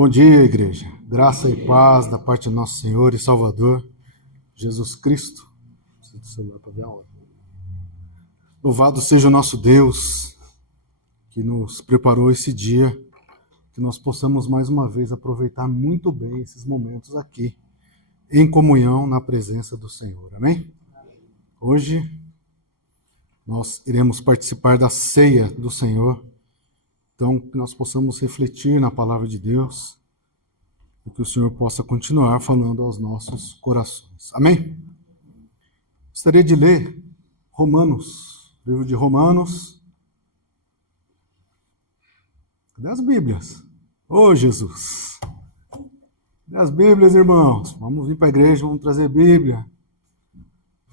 Bom dia, igreja. Graça e paz da parte do nosso Senhor e Salvador, Jesus Cristo. Preciso do celular para ver a hora. Louvado seja o nosso Deus, que nos preparou esse dia, que nós possamos mais uma vez aproveitar muito bem esses momentos aqui, em comunhão na presença do Senhor. Amém? Hoje nós iremos participar da ceia do Senhor. Então, que nós possamos refletir na palavra de Deus e que o Senhor possa continuar falando aos nossos corações. Amém? Gostaria de ler Romanos, livro de Romanos. Cadê as Bíblias? Ô, Jesus! Cadê as Bíblias, irmãos? Vamos vir para a igreja, vamos trazer Bíblia.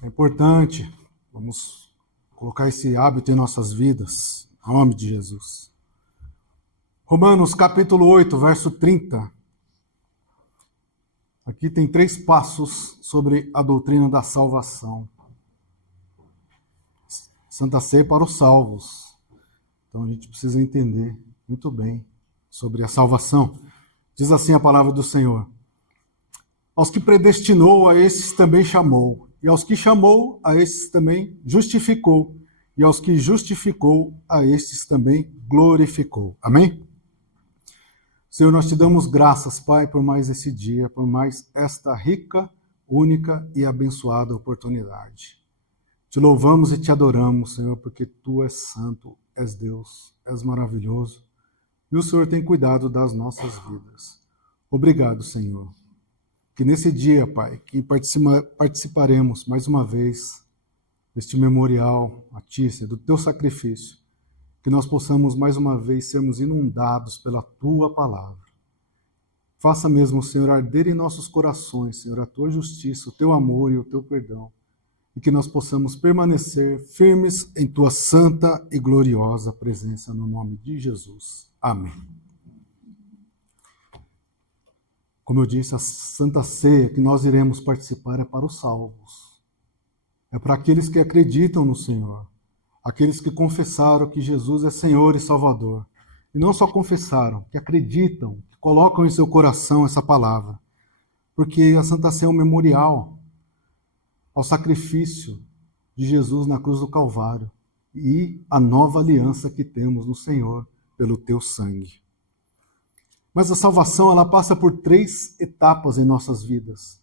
É importante. Vamos colocar esse hábito em nossas vidas. Em nome de Jesus. Romanos capítulo 8, verso 30. Aqui tem 3 passos sobre a doutrina da salvação. Santa Ceia para os salvos. Então a gente precisa entender muito bem sobre a salvação. Diz assim a palavra do Senhor: aos que predestinou, a esses também chamou. E aos que chamou, a esses também justificou. E aos que justificou, a esses também glorificou. Amém? Senhor, nós te damos graças, Pai, por mais esse dia, por mais esta rica, única e abençoada oportunidade. Te louvamos e te adoramos, Senhor, porque Tu és santo, és Deus, és maravilhoso, e o Senhor tem cuidado das nossas vidas. Obrigado, Senhor. Que nesse dia, Pai, que participaremos mais uma vez deste memorial a Ti, Senhor, do Teu sacrifício, que nós possamos mais uma vez sermos inundados pela Tua palavra. Faça mesmo, Senhor, arder em nossos corações, Senhor, a Tua justiça, o Teu amor e o Teu perdão, e que nós possamos permanecer firmes em Tua santa e gloriosa presença, no nome de Jesus. Amém. Como eu disse, a Santa Ceia que nós iremos participar é para os salvos. É para aqueles que acreditam no Senhor. Aqueles que confessaram que Jesus é Senhor e Salvador. E não só confessaram, que acreditam, que colocam em seu coração essa palavra. Porque a Santa Ceia é um memorial ao sacrifício de Jesus na cruz do Calvário e a nova aliança que temos no Senhor pelo teu sangue. Mas a salvação, ela passa por 3 etapas em nossas vidas.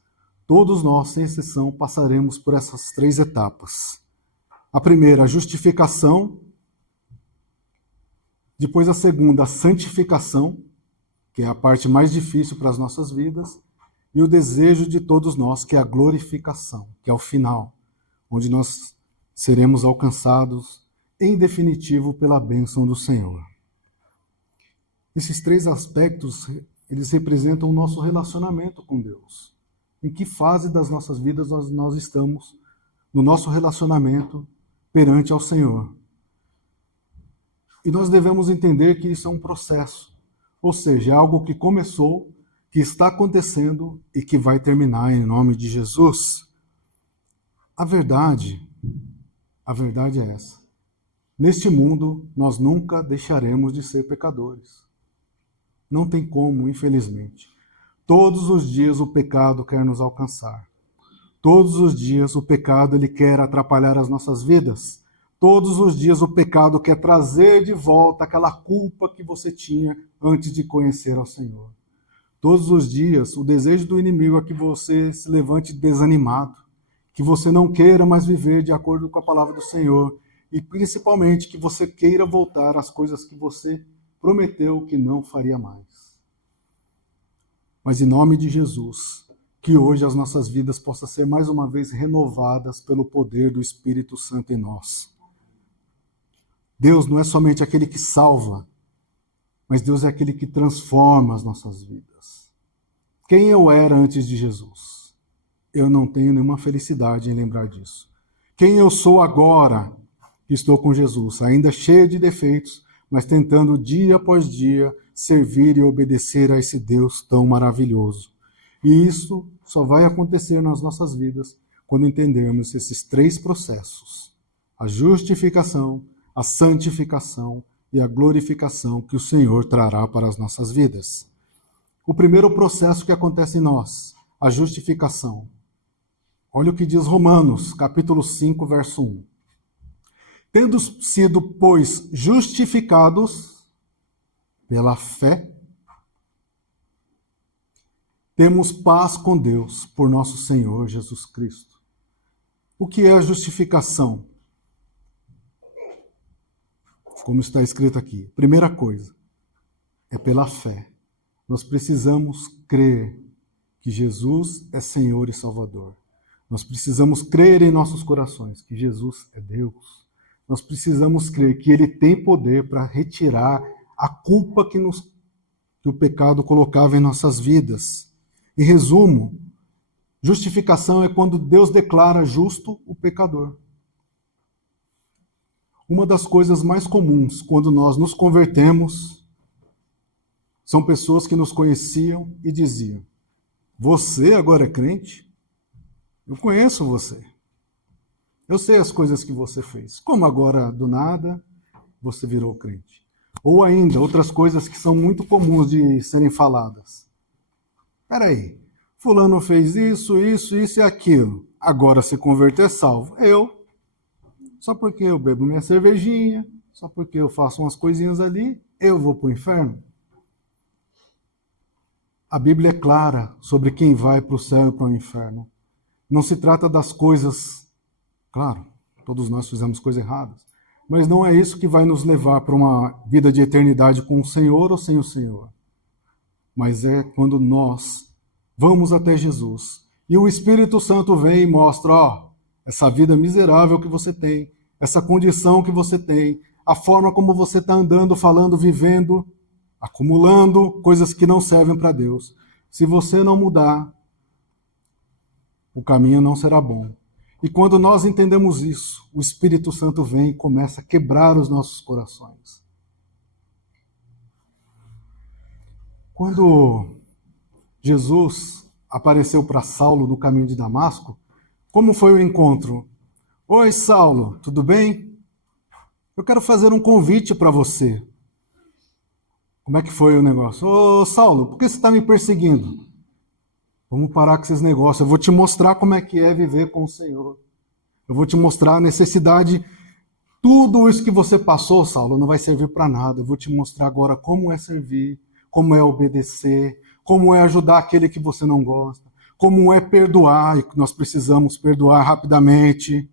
Todos nós, sem exceção, passaremos por essas 3 etapas. A primeira, a justificação. Depois a segunda, a santificação, que é a parte mais difícil para as nossas vidas. E o desejo de todos nós, que é a glorificação, que é o final, onde nós seremos alcançados, em definitivo, pela bênção do Senhor. Esses 3 aspectos, eles representam o nosso relacionamento com Deus. Em que fase das nossas vidas nós estamos no nosso relacionamento perante ao Senhor. E nós devemos entender que isso é um processo, ou seja, é algo que começou, que está acontecendo e que vai terminar em nome de Jesus. A verdade é essa. Neste mundo, nós nunca deixaremos de ser pecadores. Não tem como, infelizmente. Todos os dias o pecado quer nos alcançar. Todos os dias o pecado ele quer atrapalhar as nossas vidas. Todos os dias o pecado quer trazer de volta aquela culpa que você tinha antes de conhecer ao Senhor. Todos os dias o desejo do inimigo é que você se levante desanimado, que você não queira mais viver de acordo com a palavra do Senhor e principalmente que você queira voltar às coisas que você prometeu que não faria mais. Mas em nome de Jesus, que hoje as nossas vidas possam ser mais uma vez renovadas pelo poder do Espírito Santo em nós. Deus não é somente aquele que salva, mas Deus é aquele que transforma as nossas vidas. Quem eu era antes de Jesus? Eu não tenho nenhuma felicidade em lembrar disso. Quem eu sou agora que estou com Jesus? Ainda cheio de defeitos, mas tentando dia após dia servir e obedecer a esse Deus tão maravilhoso. E isso só vai acontecer nas nossas vidas quando entendermos esses 3 processos: a justificação, a santificação e a glorificação que o Senhor trará para as nossas vidas. O primeiro processo que acontece em nós, a justificação. Olha o que diz Romanos, capítulo 5, verso 1. Tendo sido, pois, justificados pela fé, temos paz com Deus por nosso Senhor Jesus Cristo. O que é a justificação? Como está escrito aqui. Primeira coisa, é pela fé. Nós precisamos crer que Jesus é Senhor e Salvador. Nós precisamos crer em nossos corações que Jesus é Deus. Nós precisamos crer que Ele tem poder para retirar a culpa que o pecado colocava em nossas vidas. Em resumo, justificação é quando Deus declara justo o pecador. Uma das coisas mais comuns quando nós nos convertemos são pessoas que nos conheciam e diziam: você agora é crente? Eu conheço você. Eu sei as coisas que você fez. Como agora, do nada, você virou crente? Ou ainda, outras coisas que são muito comuns de serem faladas. Espera aí, fulano fez isso e aquilo. Agora se converter é salvo. Eu, só porque eu bebo minha cervejinha, só porque eu faço umas coisinhas ali, eu vou para o inferno? A Bíblia é clara sobre quem vai para o céu e para o inferno. Não se trata das coisas, claro, todos nós fizemos coisas erradas, mas não é isso que vai nos levar para uma vida de eternidade com o Senhor ou sem o Senhor. Mas é quando nós vamos até Jesus e o Espírito Santo vem e mostra, ó, essa vida miserável que você tem, essa condição que você tem, a forma como você está andando, falando, vivendo, acumulando coisas que não servem para Deus. Se você não mudar, o caminho não será bom. E quando nós entendemos isso, o Espírito Santo vem e começa a quebrar os nossos corações. Quando Jesus apareceu para Saulo no caminho de Damasco, como foi o encontro? Oi, Saulo, tudo bem? Eu quero fazer um convite para você. Como é que foi o negócio? Ô, Saulo, por que você está me perseguindo? Vamos parar com esses negócios. Eu vou te mostrar como é que é viver com o Senhor. Eu vou te mostrar a necessidade. Tudo isso que você passou, Saulo, não vai servir para nada. Eu vou te mostrar agora como é servir, como é obedecer, como é ajudar aquele que você não gosta, como é perdoar, e que nós precisamos perdoar rapidamente.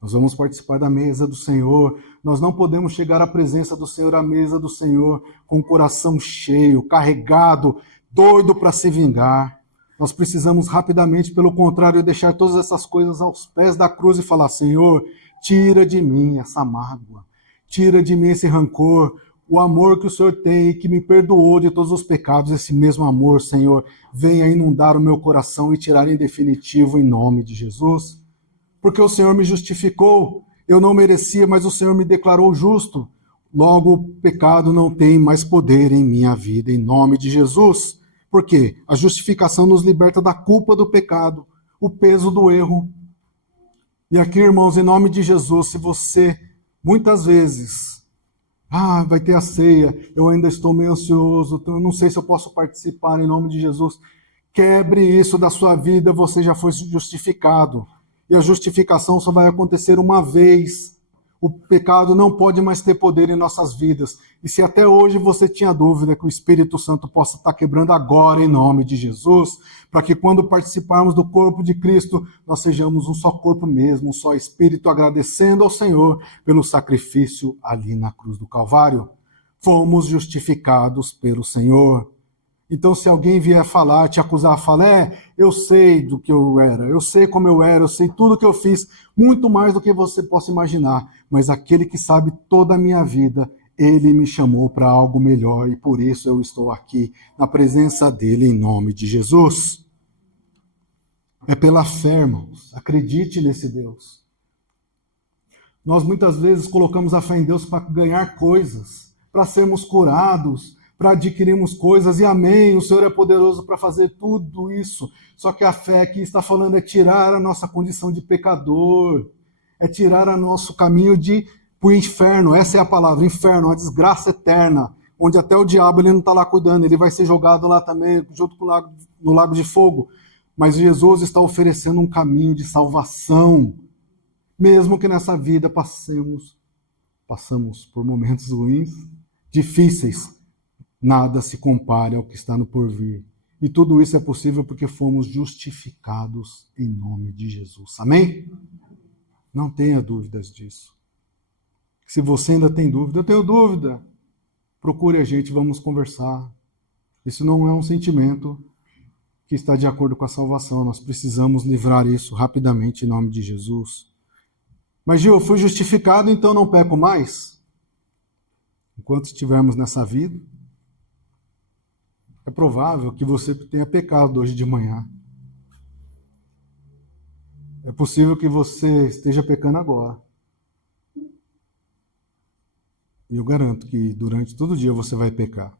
Nós vamos participar da mesa do Senhor. Nós não podemos chegar à presença do Senhor, à mesa do Senhor, com o coração cheio, carregado, doido para se vingar. Nós precisamos rapidamente, pelo contrário, deixar todas essas coisas aos pés da cruz e falar: Senhor, tira de mim essa mágoa, tira de mim esse rancor, o amor que o Senhor tem, que me perdoou de todos os pecados, esse mesmo amor, Senhor, venha inundar o meu coração e tirar em definitivo em nome de Jesus. Porque o Senhor me justificou, eu não merecia, mas o Senhor me declarou justo. Logo, o pecado não tem mais poder em minha vida, em nome de Jesus. Por quê? A justificação nos liberta da culpa do pecado, o peso do erro. E aqui, irmãos, em nome de Jesus, se você, muitas vezes, vai ter a ceia, eu ainda estou meio ansioso, eu não sei se eu posso participar, em nome de Jesus. Quebre isso da sua vida, você já foi justificado. E a justificação só vai acontecer uma vez. O pecado não pode mais ter poder em nossas vidas. E se até hoje você tinha dúvida, que o Espírito Santo possa estar quebrando agora em nome de Jesus, para que quando participarmos do corpo de Cristo, nós sejamos um só corpo mesmo, um só Espírito, agradecendo ao Senhor pelo sacrifício ali na cruz do Calvário. Fomos justificados pelo Senhor. Então, se alguém vier falar, te acusar, fala, eu sei do que eu era, eu sei como eu era, eu sei tudo que eu fiz, muito mais do que você possa imaginar, mas aquele que sabe toda a minha vida, ele me chamou para algo melhor e por isso eu estou aqui, na presença dele, em nome de Jesus. É pela fé, irmãos, acredite nesse Deus. Nós muitas vezes colocamos a fé em Deus para ganhar coisas, para sermos curados, para adquirirmos coisas, e amém, o Senhor é poderoso para fazer tudo isso. Só que a fé que está falando é tirar a nossa condição de pecador, é tirar o nosso caminho para o inferno, essa é a palavra, inferno, a desgraça eterna. onde até o diabo ele não está lá cuidando, ele vai ser jogado lá também, junto com no lago de fogo. Mas Jesus está oferecendo um caminho de salvação, mesmo que nessa vida passamos por momentos ruins, difíceis, nada se compare ao que está no porvir. E tudo isso é possível porque fomos justificados em nome de Jesus. Amém? Não tenha dúvidas disso. Se você ainda tem dúvida, eu tenho dúvida, procure a gente, vamos conversar. Isso não é um sentimento que está de acordo com a salvação. Nós precisamos livrar isso rapidamente em nome de Jesus. Mas, Gil, eu fui justificado, então não peco mais? Enquanto estivermos nessa vida, é provável que você tenha pecado hoje de manhã. É possível que você esteja pecando agora. E eu garanto que durante todo o dia você vai pecar.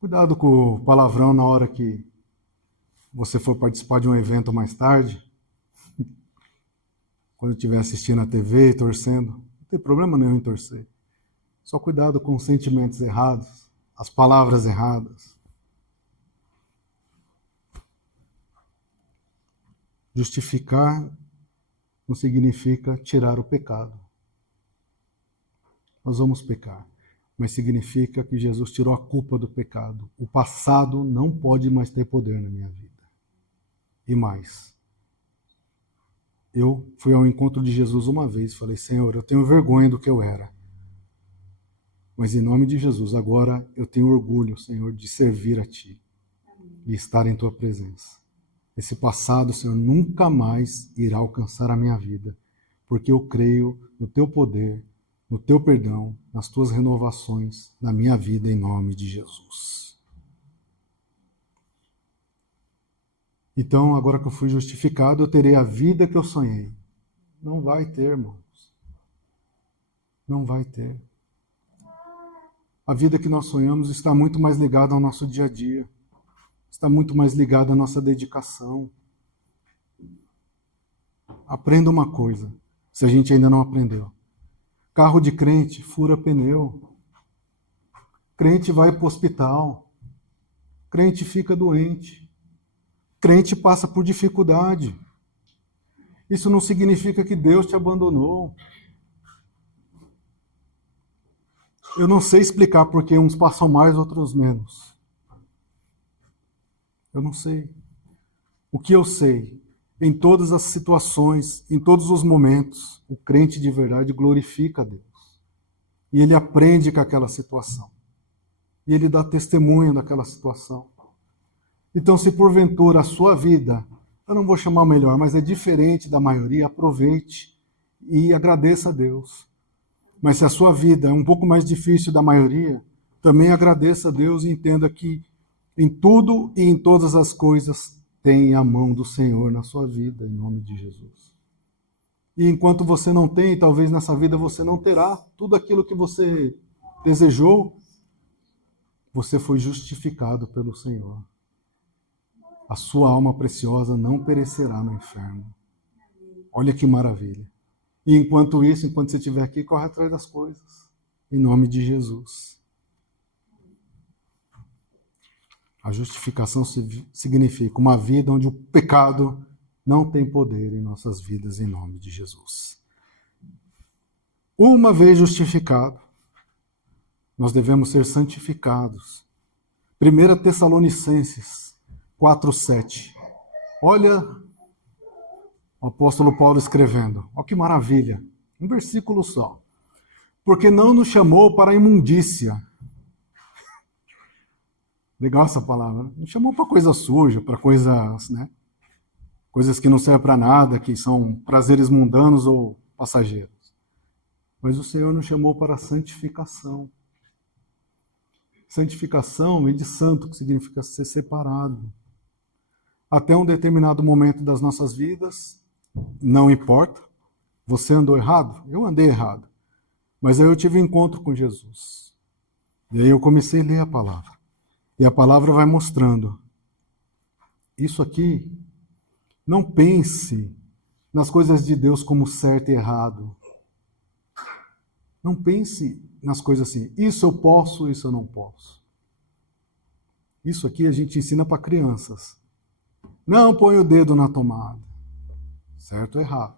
Cuidado com o palavrão na hora que você for participar de um evento mais tarde. Quando estiver assistindo a TV e torcendo. Não tem problema nenhum em torcer. Só cuidado com os sentimentos errados, as palavras erradas. Justificar não significa tirar o pecado. Nós vamos pecar, mas significa que Jesus tirou a culpa do pecado. O passado não pode mais ter poder na minha vida. E mais, eu fui ao encontro de Jesus uma vez e falei, Senhor, eu tenho vergonha do que eu era. Mas em nome de Jesus, agora eu tenho orgulho, Senhor, de servir a Ti e estar em Tua presença. Esse passado, Senhor, nunca mais irá alcançar a minha vida, porque eu creio no Teu poder, no Teu perdão, nas Tuas renovações, na minha vida, em nome de Jesus. Então, agora que eu fui justificado, eu terei a vida que eu sonhei. Não vai ter, irmãos. Não vai ter. A vida que nós sonhamos está muito mais ligada ao nosso dia a dia. Está muito mais ligada à nossa dedicação. Aprenda uma coisa, se a gente ainda não aprendeu. Carro de crente fura pneu. Crente vai para o hospital. Crente fica doente. Crente passa por dificuldade. Isso não significa que Deus te abandonou. Eu não sei explicar porque uns passam mais, outros menos. Eu não sei. O que eu sei, em todas as situações, em todos os momentos, o crente de verdade glorifica a Deus. E ele aprende com aquela situação. E ele dá testemunho daquela situação. Então, se porventura a sua vida, eu não vou chamar melhor, mas é diferente da maioria, aproveite e agradeça a Deus. Mas se a sua vida é um pouco mais difícil da maioria, também agradeça a Deus e entenda que em tudo e em todas as coisas tem a mão do Senhor na sua vida, em nome de Jesus. E enquanto você não tem, talvez nessa vida você não terá tudo aquilo que você desejou, você foi justificado pelo Senhor. A sua alma preciosa não perecerá no inferno. Olha que maravilha. E enquanto isso, enquanto você estiver aqui, corre atrás das coisas. Em nome de Jesus. A justificação significa uma vida onde o pecado não tem poder em nossas vidas, em nome de Jesus. Uma vez justificado, nós devemos ser santificados. 1 Tessalonicenses 4:7. Olha o apóstolo Paulo escrevendo. Olha que maravilha. Um versículo só. Porque não nos chamou para a imundícia. Legal essa palavra. Né? Não chamou para coisa suja, para coisas, né? Coisas que não servem para nada, que são prazeres mundanos ou passageiros. Mas o Senhor nos chamou para a santificação. Santificação vem de santo, que significa ser separado. Até um determinado momento das nossas vidas, não importa, você andou errado? Eu andei errado. Mas aí eu tive um encontro com Jesus. E aí eu comecei a ler a palavra. E a palavra vai mostrando. Isso aqui, não pense nas coisas de Deus como certo e errado. Não pense nas coisas assim, isso eu posso, isso eu não posso. Isso aqui a gente ensina para crianças. Não põe o dedo na tomada. Certo ou errado?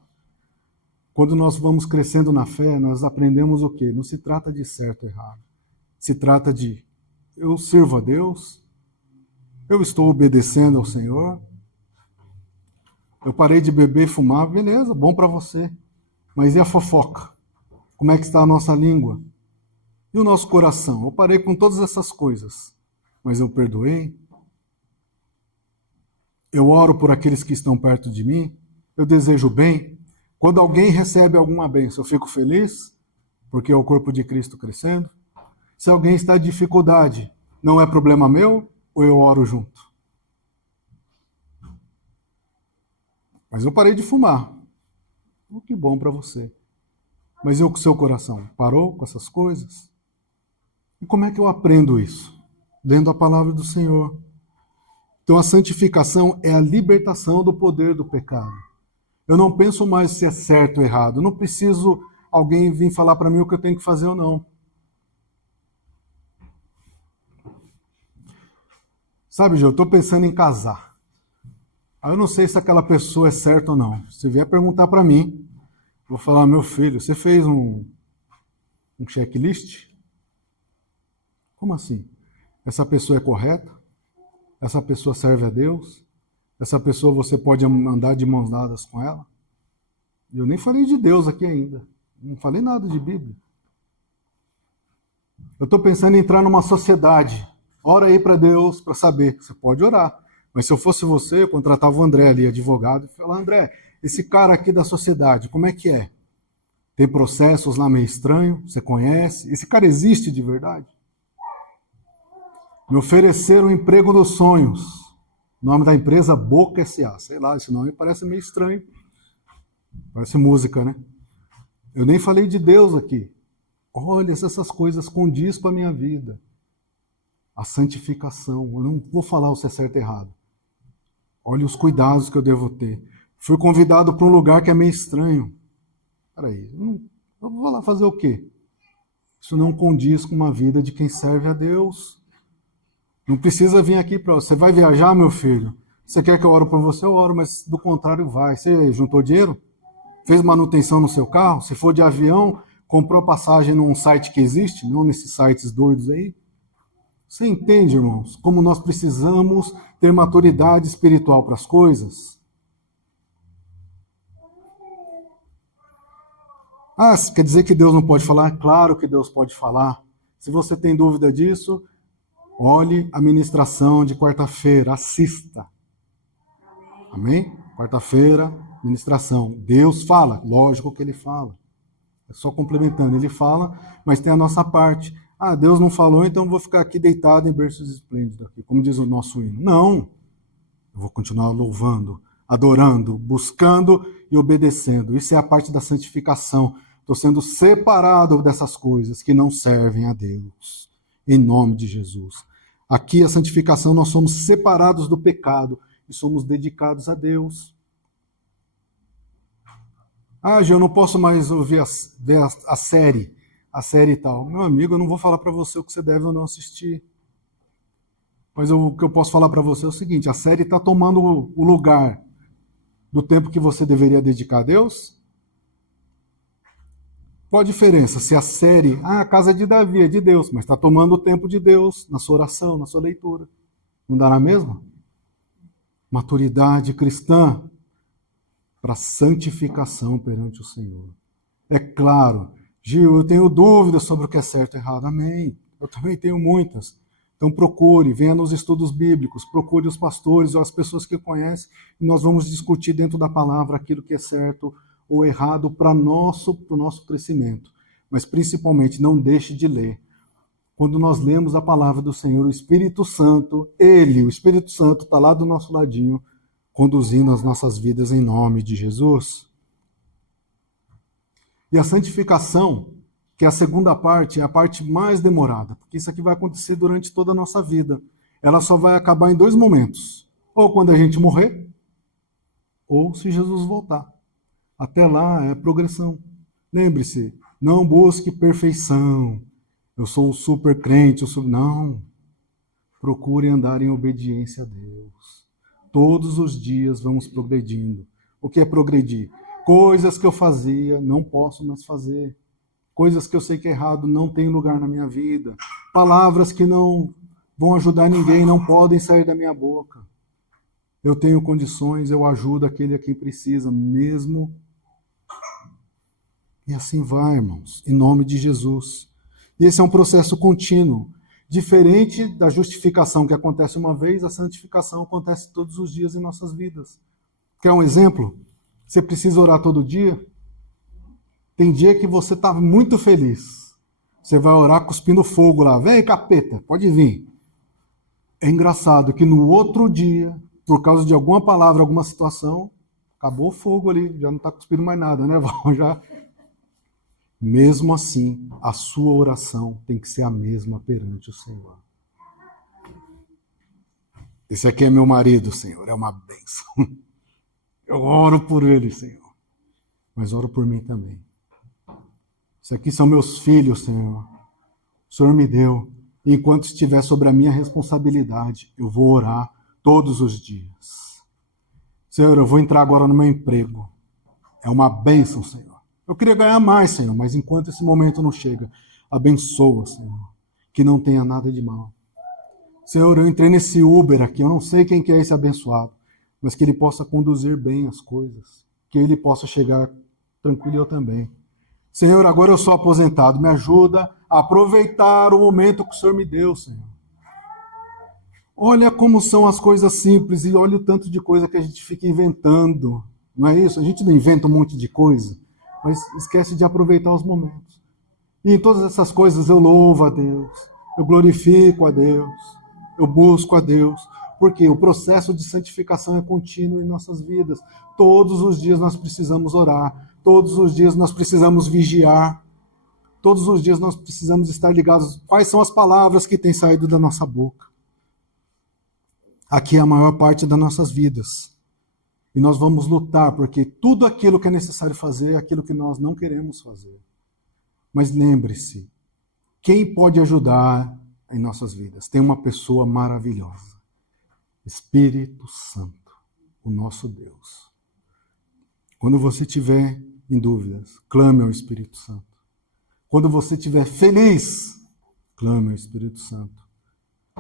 Quando nós vamos crescendo na fé, nós aprendemos o quê? Não se trata de certo ou errado. Se trata de eu sirvo a Deus, eu estou obedecendo ao Senhor, eu parei de beber e fumar, beleza, bom para você. Mas e a fofoca? Como é que está a nossa língua? E o nosso coração? Eu parei com todas essas coisas, mas eu perdoei? Eu oro por aqueles que estão perto de mim? Eu desejo bem? Quando alguém recebe alguma bênção, eu fico feliz, porque é o corpo de Cristo crescendo. Se alguém está em dificuldade, não é problema meu, ou eu oro junto? Mas eu parei de fumar. Oh, que bom para você. Mas eu com o seu coração? Parou com essas coisas? E como é que eu aprendo isso? Lendo a palavra do Senhor. Então a santificação é a libertação do poder do pecado. Eu não penso mais se é certo ou errado. Eu não preciso alguém vir falar para mim o que eu tenho que fazer ou não. Sabe, Gil, eu estou pensando em casar. Aí eu não sei se aquela pessoa é certa ou não. Se vier perguntar para mim, vou falar, meu filho, você fez um checklist? Como assim? Essa pessoa é correta? Essa pessoa serve a Deus? Essa pessoa você pode andar de mãos dadas com ela? Eu nem falei de Deus aqui ainda. Não falei nada de Bíblia. Eu estou pensando em entrar numa sociedade. Ora aí para Deus para saber. Você pode orar. Mas se eu fosse você, eu contratava o André ali, advogado, e falava, André, esse cara aqui da sociedade, como é que é? Tem processos lá meio estranho? Você conhece? Esse cara existe de verdade? Me ofereceram um emprego dos sonhos. O nome da empresa Boca S.A. Sei lá, esse nome parece meio estranho. Parece música, né? Eu nem falei de Deus aqui. Olha, se essas coisas condiz com a minha vida. A santificação. Eu não vou falar se é certo ou errado. Olha os cuidados que eu devo ter. Fui convidado para um lugar que é meio estranho. Peraí, eu vou lá fazer o quê? Isso não condiz com uma vida de quem serve a Deus. Não precisa vir aqui para... Você vai viajar, meu filho? Você quer que eu ore por você? Eu oro, mas do contrário vai. Você juntou dinheiro? Fez manutenção no seu carro? Se for de avião, comprou passagem num site que existe? Não nesses sites doidos aí? Você entende, irmãos, como nós precisamos ter maturidade espiritual para as coisas? Ah, quer dizer que Deus não pode falar? Claro que Deus pode falar. Se você tem dúvida disso, olhe a ministração de quarta-feira, assista. Amém? Quarta-feira, ministração. Deus fala, lógico que ele fala. É só complementando, ele fala, mas tem a nossa parte. Ah, Deus não falou, então vou ficar aqui deitado em berços esplêndidos, aqui, como diz o nosso hino. Não! Eu vou continuar louvando, adorando, buscando e obedecendo. Isso é a parte da santificação. Estou sendo separado dessas coisas que não servem a Deus. Em nome de Jesus. Aqui a santificação, nós somos separados do pecado e somos dedicados a Deus. Ah, Gê, eu não posso mais ouvir ver a série e tal. Meu amigo, eu não vou falar para você o que você deve ou não assistir. Mas o que eu posso falar para você é o seguinte, a série está tomando o lugar do tempo que você deveria dedicar a Deus? Qual a diferença? Se a série, a casa de Davi é de Deus, mas está tomando o tempo de Deus na sua oração, na sua leitura. Não dá na mesma? Maturidade cristã para santificação perante o Senhor. É claro, Gil, eu tenho dúvidas sobre o que é certo e errado. Amém. Eu também tenho muitas. Então procure, venha nos estudos bíblicos, procure os pastores ou as pessoas que conhecem, e nós vamos discutir dentro da palavra aquilo que é certo ou errado para o nosso crescimento. Mas principalmente não deixe de ler. Quando nós lemos a palavra do Senhor, o Espírito Santo, o Espírito Santo está lá do nosso ladinho, conduzindo as nossas vidas em nome de Jesus. E a santificação, que é a segunda parte, é a parte mais demorada, porque isso aqui vai acontecer durante toda a nossa vida. Ela só vai acabar em 2 momentos. Ou quando a gente morrer, ou se Jesus voltar. Até lá é progressão. Lembre-se, não busque perfeição. eu sou o super crente, Não. Procure andar em obediência a Deus. Todos os dias vamos progredindo. O que é progredir? Coisas que eu fazia, não posso mais fazer. Coisas que eu sei que é errado, não tem lugar na minha vida. Palavras que não vão ajudar ninguém, não podem sair da minha boca. Eu tenho condições, eu ajudo aquele a quem precisa, mesmo. E assim vai, irmãos, em nome de Jesus. E esse é um processo contínuo. Diferente da justificação que acontece uma vez, a santificação acontece todos os dias em nossas vidas. Quer um exemplo? Você precisa orar todo dia? Tem dia que você está muito feliz. Você vai orar cuspindo fogo lá. Vem, capeta, pode vir. É engraçado que no outro dia, por causa de alguma palavra, alguma situação, acabou o fogo ali, já não está cuspindo mais nada, né, Val? Já. Mesmo assim, a sua oração tem que ser a mesma perante o Senhor. Esse aqui é meu marido, Senhor, é uma bênção. Eu oro por ele, Senhor, mas oro por mim também. Esses aqui são meus filhos, Senhor. O Senhor me deu. E enquanto estiver sobre a minha responsabilidade, eu vou orar todos os dias. Senhor, eu vou entrar agora no meu emprego. É uma bênção, Senhor. Eu queria ganhar mais, Senhor, mas enquanto esse momento não chega, abençoa, Senhor, que não tenha nada de mal. Senhor, eu entrei nesse Uber aqui, eu não sei quem que é esse abençoado, mas que ele possa conduzir bem as coisas, que ele possa chegar tranquilo e eu também. Senhor, agora eu sou aposentado, me ajuda a aproveitar o momento que o Senhor me deu, Senhor. Olha como são as coisas simples e olha o tanto de coisa que a gente fica inventando, não é isso? A gente não inventa um monte de coisa, mas esquece de aproveitar os momentos. E em todas essas coisas eu louvo a Deus, eu glorifico a Deus, eu busco a Deus, porque o processo de santificação é contínuo em nossas vidas. Todos os dias nós precisamos orar, todos os dias nós precisamos vigiar, todos os dias nós precisamos estar ligados. Quais são as palavras que têm saído da nossa boca? Aqui é a maior parte das nossas vidas. E nós vamos lutar, porque tudo aquilo que é necessário fazer é aquilo que nós não queremos fazer. Mas lembre-se, quem pode ajudar em nossas vidas? Tem uma pessoa maravilhosa. Espírito Santo, o nosso Deus. Quando você estiver em dúvidas, clame ao Espírito Santo. Quando você estiver feliz, clame ao Espírito Santo.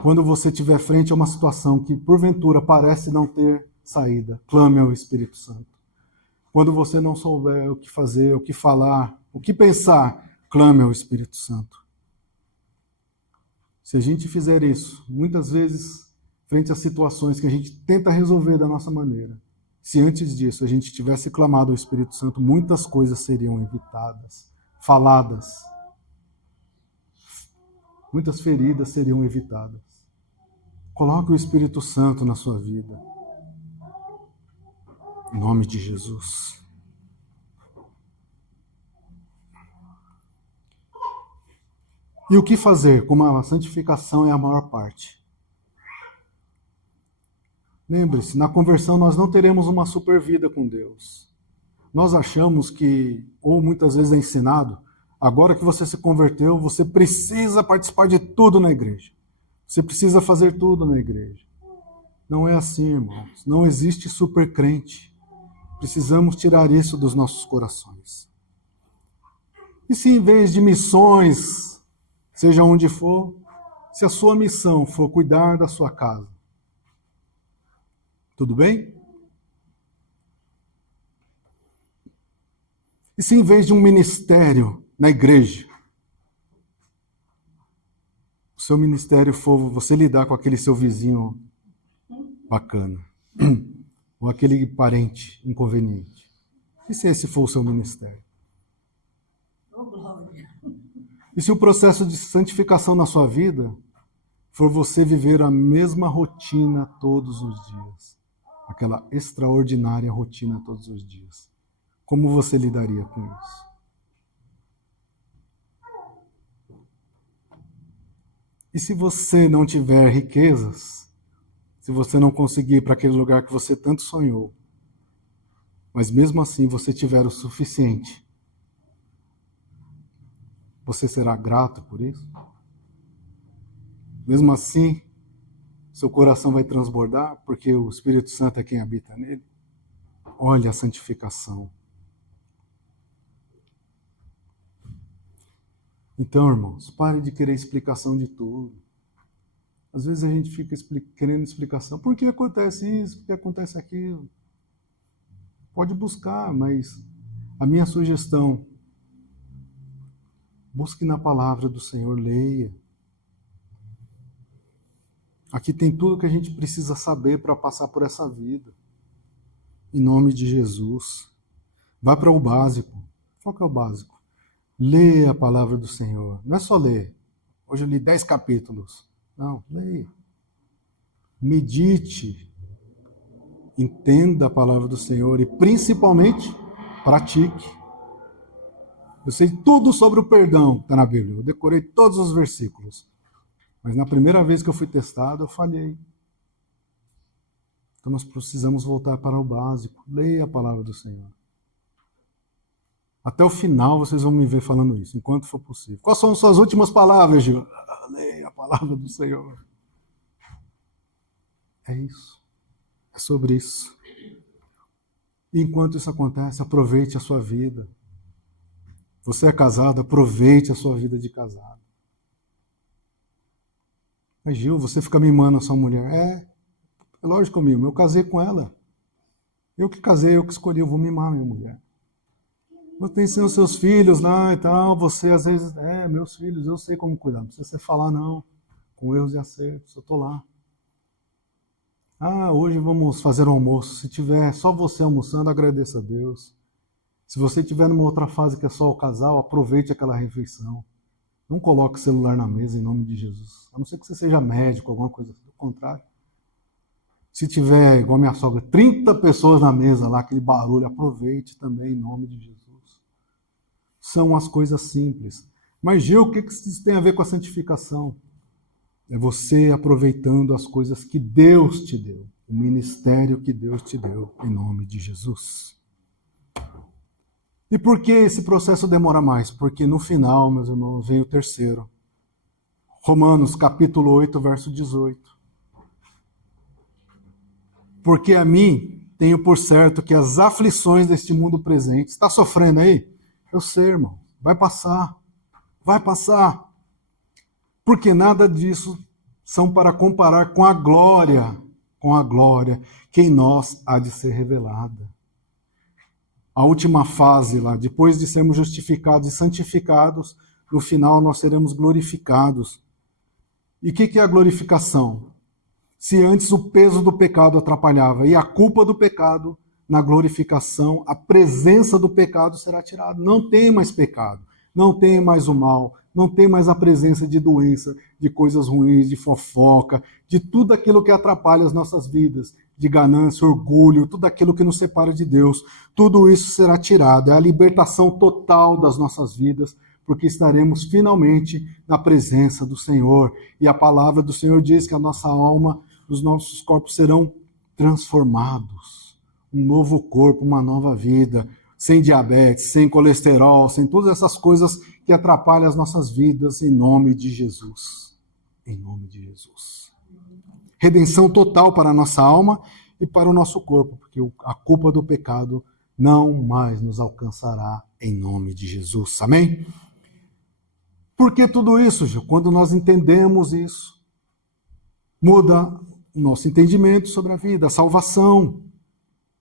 Quando você estiver frente a uma situação que, porventura, parece não ter saída, clame ao Espírito Santo. Quando você não souber o que fazer, o que falar, o que pensar, clame ao Espírito Santo. Se a gente fizer isso, muitas vezes, frente a situações que a gente tenta resolver da nossa maneira, se antes disso a gente tivesse clamado ao Espírito Santo, muitas coisas seriam evitadas, faladas. Muitas feridas seriam evitadas. Coloque o Espírito Santo na sua vida. Em nome de Jesus. E o que fazer? Como a santificação é a maior parte. Lembre-se, na conversão nós não teremos uma super vida com Deus. Nós achamos que, ou muitas vezes é ensinado, agora que você se converteu, você precisa participar de tudo na igreja. Você precisa fazer tudo na igreja. Não é assim, irmãos. Não existe super crente. Precisamos tirar isso dos nossos corações. E se em vez de missões, seja onde for, se a sua missão for cuidar da sua casa, tudo bem? E se em vez de um ministério na igreja, o seu ministério for você lidar com aquele seu vizinho bacana, ou aquele parente inconveniente? E se esse for o seu ministério? E se o processo de santificação na sua vida for você viver a mesma rotina todos os dias? Aquela extraordinária rotina todos os dias. Como você lidaria com isso? E se você não tiver riquezas, se você não conseguir ir para aquele lugar que você tanto sonhou, mas mesmo assim você tiver o suficiente Você será grato por isso? Mesmo assim, seu coração vai transbordar, porque o Espírito Santo é quem habita nele. Olha a santificação. Então, irmãos, pare de querer explicação de tudo. Às vezes a gente fica querendo explicação. Por que acontece isso? Por que acontece aquilo? Pode buscar, mas a minha sugestão, busque na palavra do Senhor, leia. Aqui tem tudo que a gente precisa saber para passar por essa vida. Em nome de Jesus. Vá para o básico. Qual que é o básico? Lê a palavra do Senhor. Não é só ler. Hoje eu li 10 capítulos. Não, leia. Medite. Entenda a palavra do Senhor e, principalmente, pratique. Eu sei tudo sobre o perdão que está na Bíblia. Eu decorei todos os versículos. Mas na primeira vez que eu fui testado, eu falhei. Então nós precisamos voltar para o básico. Leia a palavra do Senhor. Até o final vocês vão me ver falando isso, enquanto for possível. Quais são suas últimas palavras, Gil? Leia a palavra do Senhor. É isso. É sobre isso. E enquanto isso acontece, aproveite a sua vida. Você é casado, aproveite a sua vida de casado. Mas Gil, você fica mimando a sua mulher. É lógico que eu mimo. Eu casei com ela. Eu que casei, eu que escolhi, eu vou mimar minha mulher. Você tem os seus filhos lá e tal, você às vezes, meus filhos, eu sei como cuidar. Não precisa você falar não, com erros e acertos, eu estou lá. Hoje vamos fazer um almoço. Se tiver só você almoçando, agradeça a Deus. Se você estiver numa outra fase que é só o casal, aproveite aquela refeição. Não coloque o celular na mesa em nome de Jesus. A não ser que você seja médico, alguma coisa assim. Do contrário. Se tiver, igual minha sogra, 30 pessoas na mesa lá, aquele barulho, aproveite também em nome de Jesus. São as coisas simples. Mas, Gil, o que isso tem a ver com a santificação? É você aproveitando as coisas que Deus te deu. O ministério que Deus te deu, em nome de Jesus. E por que esse processo demora mais? Porque no final, meus irmãos, vem o terceiro. Romanos, capítulo 8, verso 18. Porque a mim tenho por certo que as aflições deste mundo presente... Está sofrendo aí? Eu sei, irmão. Vai passar. Vai passar. Porque nada disso são para comparar com a glória que em nós há de ser revelada. A última fase lá, depois de sermos justificados e santificados, no final nós seremos glorificados. E o que é a glorificação? Se antes o peso do pecado atrapalhava e a culpa do pecado, na glorificação, a presença do pecado será tirada. Não tem mais pecado, não tem mais o mal, não tem mais a presença de doença, de coisas ruins, de fofoca, de tudo aquilo que atrapalha as nossas vidas, de ganância, orgulho, tudo aquilo que nos separa de Deus. Tudo isso será tirado. É a libertação total das nossas vidas, porque estaremos finalmente na presença do Senhor. E a palavra do Senhor diz que a nossa alma, os nossos corpos serão transformados. Um novo corpo, uma nova vida, sem diabetes, sem colesterol, sem todas essas coisas que atrapalham as nossas vidas, em nome de Jesus. Em nome de Jesus. Redenção total para a nossa alma e para o nosso corpo, porque a culpa do pecado não mais nos alcançará, em nome de Jesus. Amém? Por que tudo isso, Gil? Quando nós entendemos isso, muda o nosso entendimento sobre a vida, a salvação.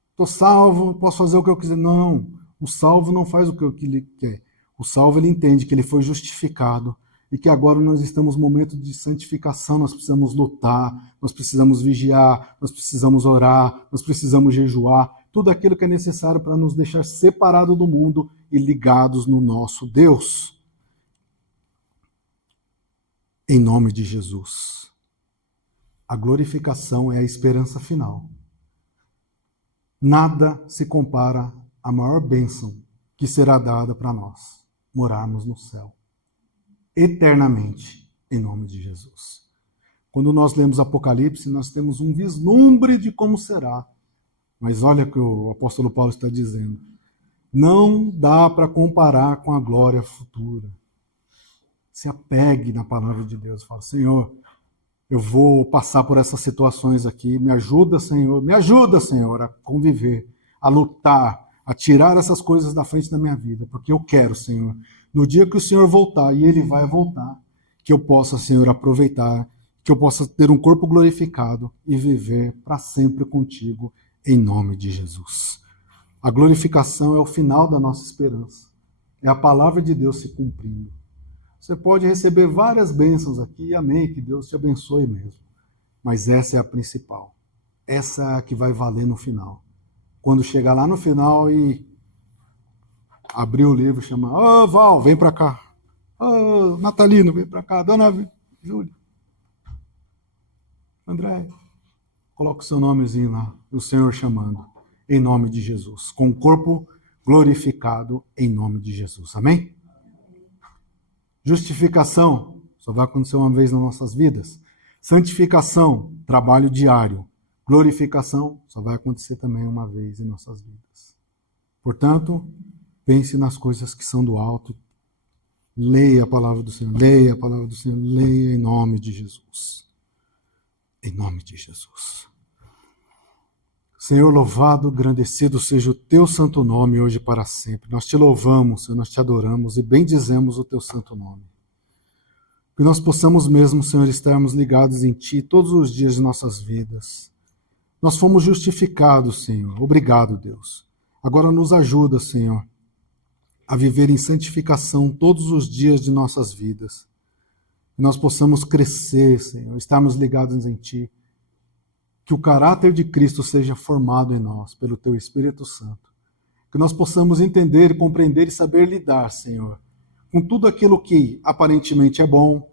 Estou salvo, posso fazer o que eu quiser. Não, o salvo não faz o que ele quer. O salvo, ele entende que ele foi justificado e que agora nós estamos no momento de santificação, nós precisamos lutar, nós precisamos vigiar, nós precisamos orar, nós precisamos jejuar, tudo aquilo que é necessário para nos deixar separados do mundo e ligados no nosso Deus. Em nome de Jesus. A glorificação é a esperança final. Nada se compara à maior bênção que será dada para nós, morarmos no céu, eternamente, em nome de Jesus. Quando nós lemos Apocalipse, nós temos um vislumbre de como será, mas olha o que o apóstolo Paulo está dizendo, não dá para comparar com a glória futura. Se apegue na palavra de Deus. Fala, Senhor, eu vou passar por essas situações aqui. Me ajuda, Senhor, a conviver, a lutar, a tirar essas coisas da frente da minha vida, porque eu quero, Senhor, no dia que o Senhor voltar, e Ele vai voltar, que eu possa, Senhor, aproveitar, que eu possa ter um corpo glorificado e viver para sempre contigo, em nome de Jesus. A glorificação é o final da nossa esperança. É a palavra de Deus se cumprindo. Você pode receber várias bênçãos aqui, amém, que Deus te abençoe mesmo. Mas essa é a principal. Essa é a que vai valer no final. Quando chegar lá no final e abrir o livro e chamar, ô Val, vem para cá. Ô Natalino, vem para cá. Dona Júlia. André, coloca o seu nomezinho lá, o Senhor chamando, em nome de Jesus, com o corpo glorificado em nome de Jesus. Amém? Justificação, só vai acontecer uma vez nas nossas vidas. Santificação, trabalho diário. Glorificação, só vai acontecer também uma vez em nossas vidas. Portanto, pense nas coisas que são do alto. Leia a palavra do Senhor, leia a palavra do Senhor, leia em nome de Jesus. Em nome de Jesus. Senhor, louvado, engrandecido seja o teu santo nome hoje e para sempre. Nós te louvamos, Senhor, nós te adoramos e bendizemos o teu santo nome. Que nós possamos mesmo, Senhor, estarmos ligados em ti todos os dias de nossas vidas. Nós fomos justificados, Senhor. Obrigado, Deus. Agora nos ajuda, Senhor, a viver em santificação todos os dias de nossas vidas. Que nós possamos crescer, Senhor, estarmos ligados em ti. Que o caráter de Cristo seja formado em nós pelo teu Espírito Santo. Que nós possamos entender, compreender e saber lidar, Senhor, com tudo aquilo que aparentemente é bom,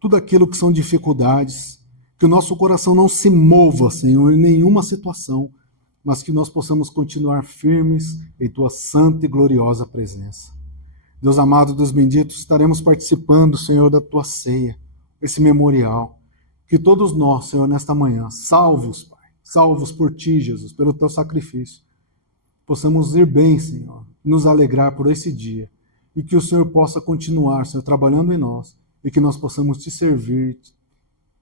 tudo aquilo que são dificuldades, que o nosso coração não se mova, Senhor, em nenhuma situação, mas que nós possamos continuar firmes em tua santa e gloriosa presença. Deus amado, Deus bendito, estaremos participando, Senhor, da tua ceia, esse memorial. Que todos nós, Senhor, nesta manhã, salvos, Pai, salvos por Ti, Jesus, pelo Teu sacrifício, possamos ir bem, Senhor, nos alegrar por esse dia, e que o Senhor possa continuar, Senhor, trabalhando em nós, e que nós possamos Te servir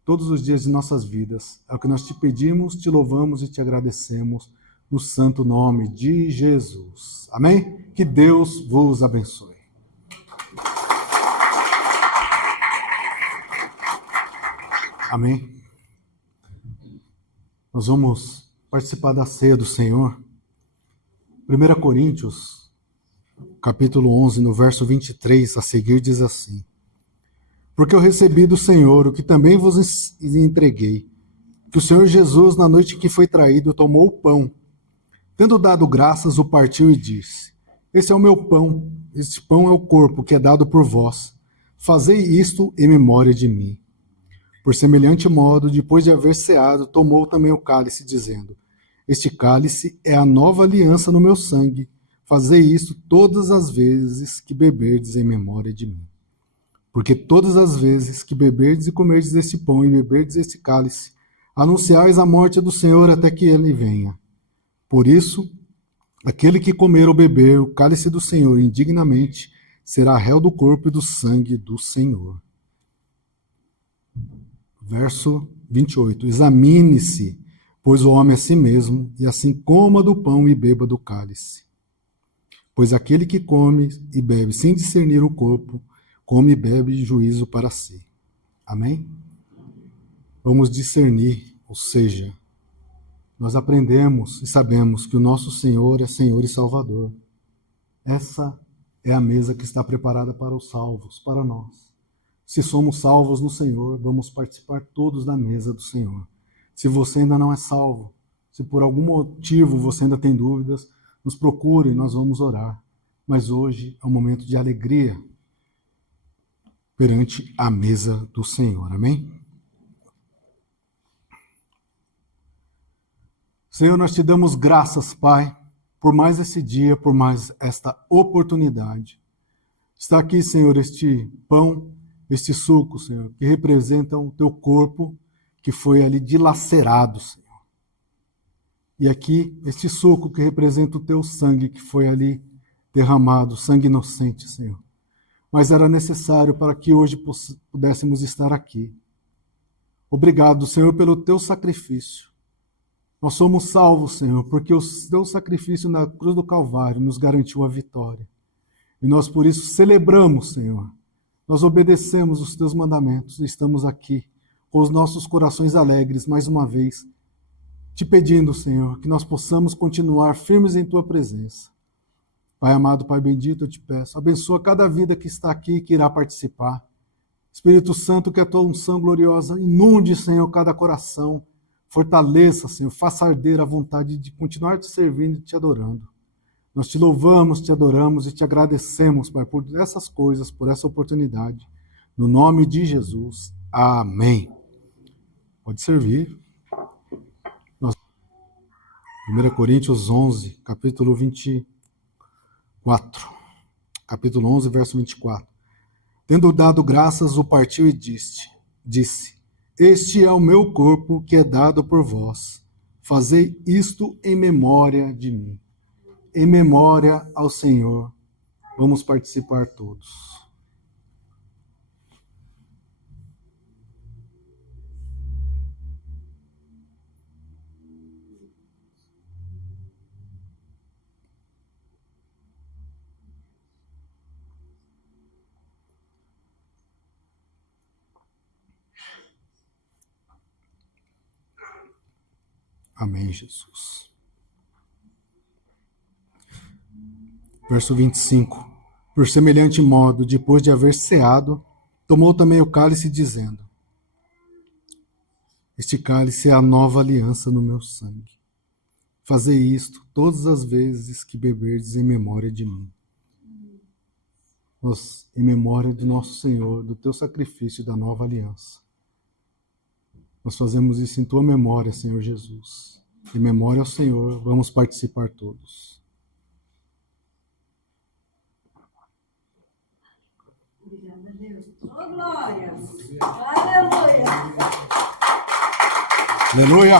todos os dias de nossas vidas. É o que nós Te pedimos, Te louvamos e Te agradecemos, no santo nome de Jesus. Amém? Que Deus vos abençoe. Amém? Nós vamos participar da ceia do Senhor. 1 Coríntios, capítulo 11, no verso 23, a seguir diz assim: Porque eu recebi do Senhor o que também vos entreguei, que o Senhor Jesus, na noite em que foi traído, tomou o pão. Tendo dado graças, o partiu e disse: Esse é o meu pão, este pão é o corpo que é dado por vós. Fazei isto em memória de mim. Por semelhante modo, depois de haver ceado, tomou também o cálice, dizendo: Este cálice é a nova aliança no meu sangue. Fazei isto todas as vezes que beberdes em memória de mim. Porque todas as vezes que beberdes e comerdes este pão e beberdes este cálice, anunciais a morte do Senhor até que ele venha. Por isso, aquele que comer ou beber o cálice do Senhor indignamente será réu do corpo e do sangue do Senhor. Verso 28. Examine-se, pois o homem a si mesmo, e assim coma do pão e beba do cálice. Pois aquele que come e bebe sem discernir o corpo, come e bebe juízo para si. Amém? Vamos discernir, ou seja, nós aprendemos e sabemos que o nosso Senhor é Senhor e Salvador. Essa é a mesa que está preparada para os salvos, para nós. Se somos salvos no Senhor, vamos participar todos da mesa do Senhor. Se você ainda não é salvo, se por algum motivo você ainda tem dúvidas, nos procure, nós vamos orar. Mas hoje é um momento de alegria perante a mesa do Senhor. Amém? Senhor, nós te damos graças, Pai, por mais esse dia, por mais esta oportunidade. Está aqui, Senhor, este pão, este suco, Senhor, que representam o teu corpo, que foi ali dilacerado, Senhor. E aqui, este suco que representa o teu sangue, que foi ali derramado, sangue inocente, Senhor. mas era necessário para que hoje pudéssemos estar aqui. Obrigado, Senhor, pelo teu sacrifício. Nós somos salvos, Senhor, porque o teu sacrifício na cruz do Calvário nos garantiu a vitória. E nós, por isso, celebramos, Senhor. Nós obedecemos os teus mandamentos e estamos aqui com os nossos corações alegres, mais uma vez, te pedindo, Senhor, que nós possamos continuar firmes em tua presença. Pai amado, Pai bendito, eu te peço, abençoa cada vida que está aqui e que irá participar. Espírito Santo, que a tua unção gloriosa inunde, Senhor, cada coração. Fortaleça, Senhor, faça arder a vontade de continuar te servindo e te adorando. Nós te louvamos, te adoramos e te agradecemos, Pai, por essas coisas, por essa oportunidade. No nome de Jesus. Amém. Pode servir. 1 Coríntios 11, capítulo 24. Capítulo 11, verso 24. Tendo dado graças, o partiu e disse: Este é o meu corpo que é dado por vós. Fazei isto em memória de mim. Em memória ao Senhor. Vamos participar todos. Amém, Jesus. Verso 25. Por semelhante modo, depois de haver ceado, tomou também o cálice, dizendo: Este cálice é a nova aliança no meu sangue. Fazei isto todas as vezes que beberdes em memória de mim. Nós, em memória do nosso Senhor, do teu sacrifício e da nova aliança. Nós fazemos isso em tua memória, Senhor Jesus. Em memória ao Senhor, vamos participar todos. Obrigada, Deus. Oh, glória! Aleluia! Aleluia!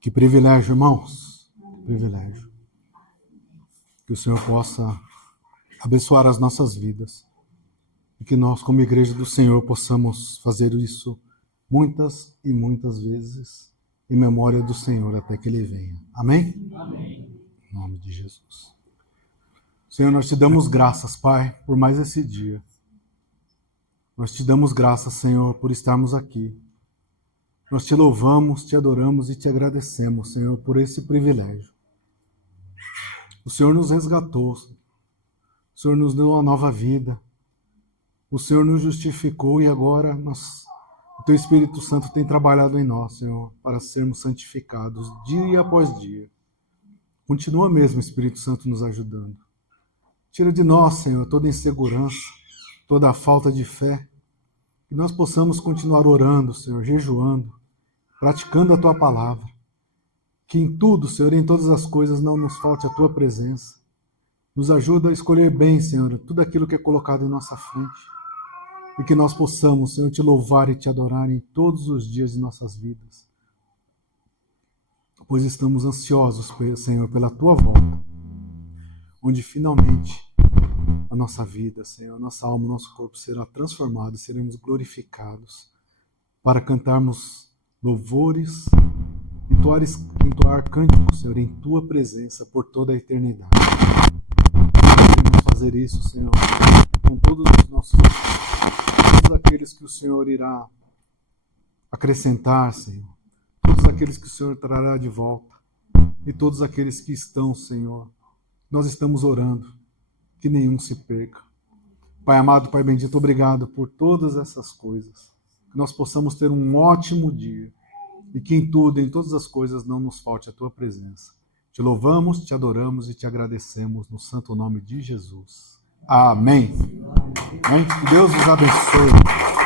Que privilégio, irmãos. Que privilégio. Que o Senhor possa abençoar as nossas vidas. E que nós, como igreja do Senhor, possamos fazer isso muitas e muitas vezes em memória do Senhor até que Ele venha. Amém? Amém. Em nome de Jesus. Senhor, nós te damos graças, Pai, por mais esse dia. Nós te damos graças, Senhor, por estarmos aqui. Nós te louvamos, te adoramos e te agradecemos, Senhor, por esse privilégio. O Senhor nos resgatou. O Senhor nos deu uma nova vida. O Senhor nos justificou e agora o Teu Espírito Santo tem trabalhado em nós, Senhor, para sermos santificados dia após dia. Continua mesmo, Espírito Santo, nos ajudando. Tira de nós, Senhor, toda insegurança, toda a falta de fé. Que nós possamos continuar orando, Senhor, jejuando, praticando a Tua palavra. Que em tudo, Senhor, em todas as coisas não nos falte a Tua presença. Nos ajuda a escolher bem, Senhor, tudo aquilo que é colocado em nossa frente. E que nós possamos, Senhor, te louvar e te adorar em todos os dias de nossas vidas. Pois estamos ansiosos, Senhor, pela Tua volta, onde finalmente a nossa vida, Senhor, a nossa alma, o nosso corpo será transformado, seremos glorificados para cantarmos louvores, entoar cânticos, Senhor, em Tua presença por toda a eternidade. Queremos fazer isso, Senhor, com todos os nossos todos aqueles que o Senhor irá acrescentar, Senhor, todos aqueles que o Senhor trará de volta e todos aqueles que estão, Senhor, nós estamos orando, que nenhum se perca. Pai amado, Pai bendito, obrigado por todas essas coisas, que nós possamos ter um ótimo dia e que em tudo, em todas as coisas, não nos falte a Tua presença. Te louvamos, te adoramos e te agradecemos no santo nome de Jesus. Amém. Amém. Que Deus nos abençoe.